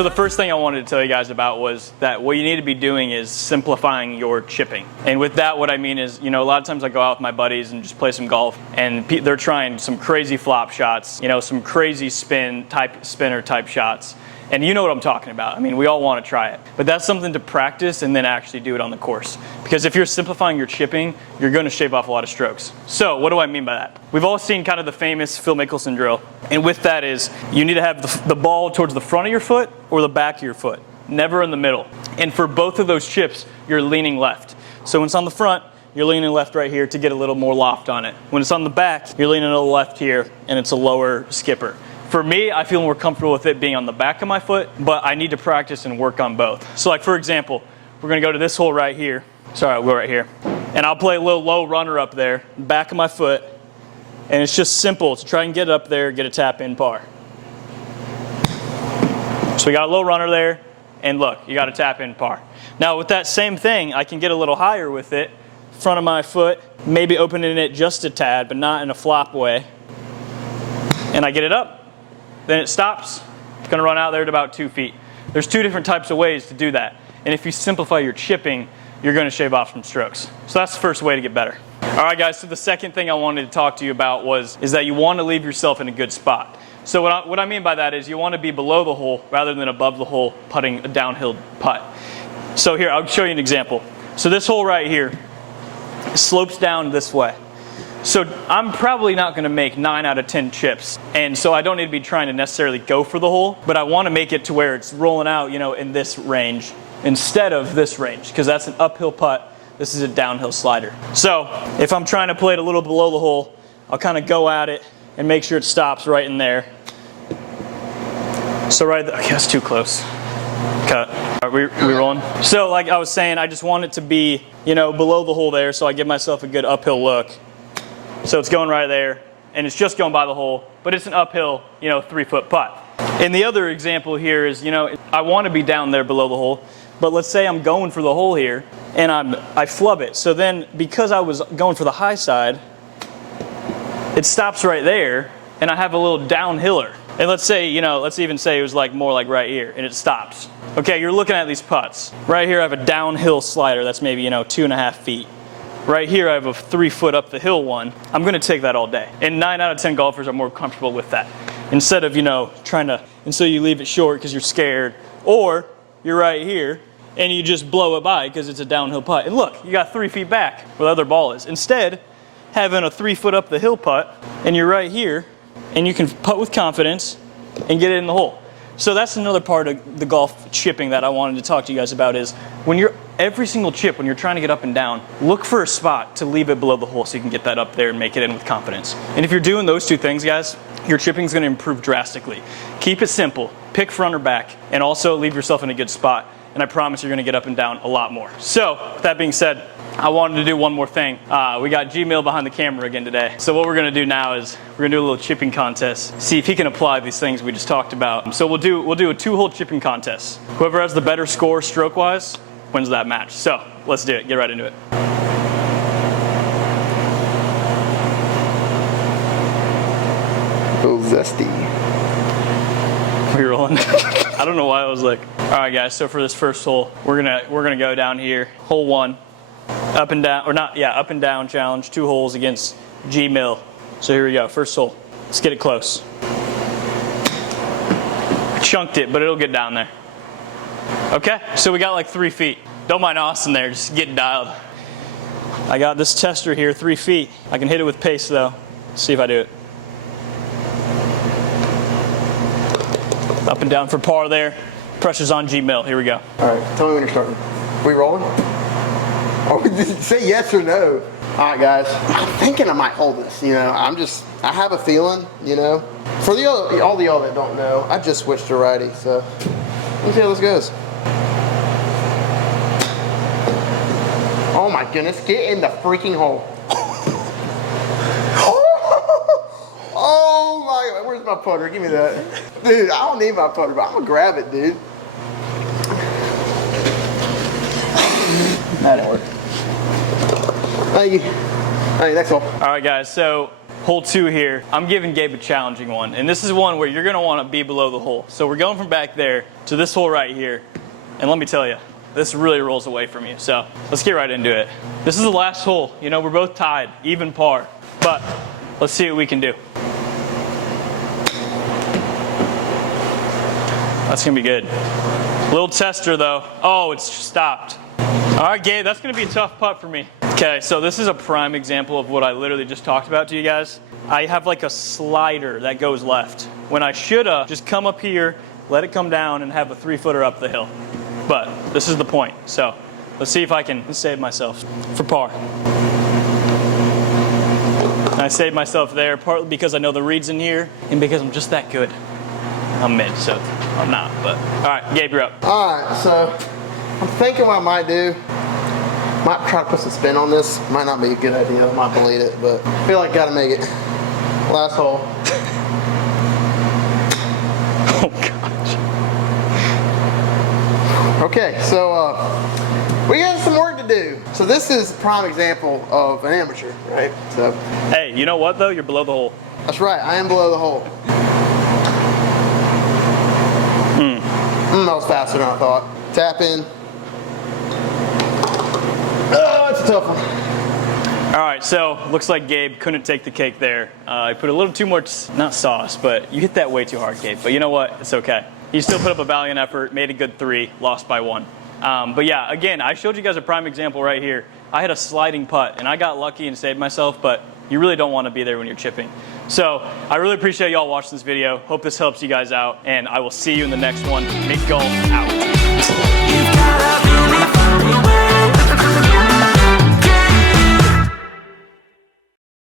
So the first thing I wanted to tell you guys about was that what you need to be doing is simplifying your chipping. And with that, what I mean is, you know, a lot of times I go out with my buddies and just play some golf, and they're trying some crazy flop shots, you know, some crazy spinner type shots. And you know what I'm talking about. I mean, we all want to try it. But that's something to practice and then actually do it on the course. Because if you're simplifying your chipping, you're going to shave off a lot of strokes. So what do I mean by that? We've all seen kind of the famous Phil Mickelson drill. And with that is, you need to have the ball towards the front of your foot or the back of your foot, never in the middle. And for both of those chips, you're leaning left. So when it's on the front, you're leaning left right here to get a little more loft on it. When it's on the back, you're leaning a little left here, and it's a lower skipper. For me, I feel more comfortable with it being on the back of my foot, but I need to practice and work on both. So like for example, we're gonna go to this hole right here. Sorry, I'll go right here. And I'll play a little low runner up there, back of my foot, and it's just simple to try and get it up there, get a tap in par. So we got a low runner there, and look, you got a tap in par. Now with that same thing, I can get a little higher with it, front of my foot, maybe opening it just a tad, but not in a flop way. And I get it up. Then it stops. It's going to run out there at about 2 feet. There's two different types of ways to do that. And if you simplify your chipping, you're going to shave off some strokes. So that's the first way to get better. All right, guys, so the second thing I wanted to talk to you about is that you want to leave yourself in a good spot. So what I mean by that is you want to be below the hole rather than above the hole putting a downhill putt. So here, I'll show you an example. So this hole right here slopes down this way. So I'm probably not going to make 9 out of 10 chips, and so I don't need to be trying to necessarily go for the hole, but I want to make it to where it's rolling out, you know, in this range instead of this range, because that's an uphill putt. This is a downhill slider. So if I'm trying to play it a little below the hole, I'll kind of go at it and make sure it stops right in there. So right there, okay, that's too close. Cut. Are we rolling? So like I was saying, I just want it to be, you know, below the hole there, so I give myself a good uphill look. So it's going right there, and it's just going by the hole, but it's an uphill, you know, 3-foot putt. And the other example here is, you know, I want to be down there below the hole, but let's say I'm going for the hole here, and I flub it. So then, because I was going for the high side, it stops right there, and I have a little downhiller. And let's say, you know, let's even say it was like more like right here, and it stops. Okay, you're looking at these putts. Right here I have a downhill slider that's maybe, you know, 2.5 feet. Right here I have a 3-foot up the hill one. I'm going to take that all day. And 9 out of 10 golfers are more comfortable with that. Instead of, you know, trying to, and so you leave it short because you're scared. Or you're right here and you just blow it by because it's a downhill putt. And look, you got 3 feet back where the other ball is. Instead, having a 3-foot up the hill putt and you're right here and you can putt with confidence and get it in the hole. So that's another part of the golf chipping that I wanted to talk to you guys about is when you're every single chip, when you're trying to get up and down, look for a spot to leave it below the hole so you can get that up there and make it in with confidence. And if you're doing those two things, guys, your chipping is going to improve drastically. Keep it simple, pick front or back, and also leave yourself in a good spot. And I promise you're going to get up and down a lot more. So with that being said, I wanted to do one more thing. We got Gmail behind the camera again today. So what we're going to do now is we're going to do a little chipping contest. See if he can apply these things we just talked about. So we'll do a 2-hole chipping contest. Whoever has the better score stroke-wise wins that match. So let's do it. Get right into it. Feels zesty. Are you rolling? I don't know why I was like. All right, guys. So for this first hole, we're gonna go down here. Hole 1. Up and down, or not, yeah, up and down challenge, 2 holes against G-Mill. So here we go, first hole. Let's get it close. I chunked it, but it'll get down there. Okay, so we got like 3 feet. Don't mind Austin there, just getting dialed. I got this tester here, 3 feet. I can hit it with pace though. Let's see if I do it. Up and down for par there. Pressure's on G-Mill, here we go. All right, tell me when you're starting. We rolling? Oh, say yes or no. All right, guys. I'm thinking I might hold this. You know, I have a feeling. You know, for all the y'all that don't know, I just switched to righty. So let's see how this goes. Oh my goodness! Get in the freaking hole. Oh my God! Where's my putter? Give me that, dude. I don't need my putter, but I'm gonna grab it, dude. That didn't work. Thank you. Hey, next hole. All right, guys. So hole 2 here, I'm giving Gabe a challenging one. And this is one where you're gonna wanna be below the hole. So we're going from back there to this hole right here. And let me tell you, this really rolls away from you. So let's get right into it. This is the last hole. You know, we're both tied, even par. But let's see what we can do. That's gonna be good. Little tester though. Oh, it's stopped. All right, Gabe, that's gonna be a tough putt for me. Okay, so this is a prime example of what I literally just talked about to you guys. I have like a slider that goes left when I shoulda just come up here, let it come down, and have a 3-footer up the hill. But this is the point. So let's see if I can save myself for par. And I saved myself there partly because I know the reed's in here and because I'm just that good. I'm mid, so I'm not, but all right, Gabe, you're up. All right, so I'm thinking what I might do. Might try to put some spin on this. Might not be a good idea. I might delete it, but I feel like gotta make it. Last hole. Oh gosh. Okay, so we got some work to do. So this is a prime example of an amateur, right? So Hey, you know what though? You're below the hole. that's right. I am below the hole. That was faster than I thought. Tap in. Oh, it's a tough one. All right, so looks like Gabe couldn't take the cake there. I put a little too much, not sauce, but you hit that way too hard, Gabe. But you know what? It's okay. You still put up a valiant effort, made a good 3, lost by 1. But yeah, again, I showed you guys a prime example right here. I had a sliding putt, and I got lucky and saved myself, but you really don't want to be there when you're chipping. So I really appreciate y'all watching this video. Hope this helps you guys out, and I will see you in the next one. Make golf out.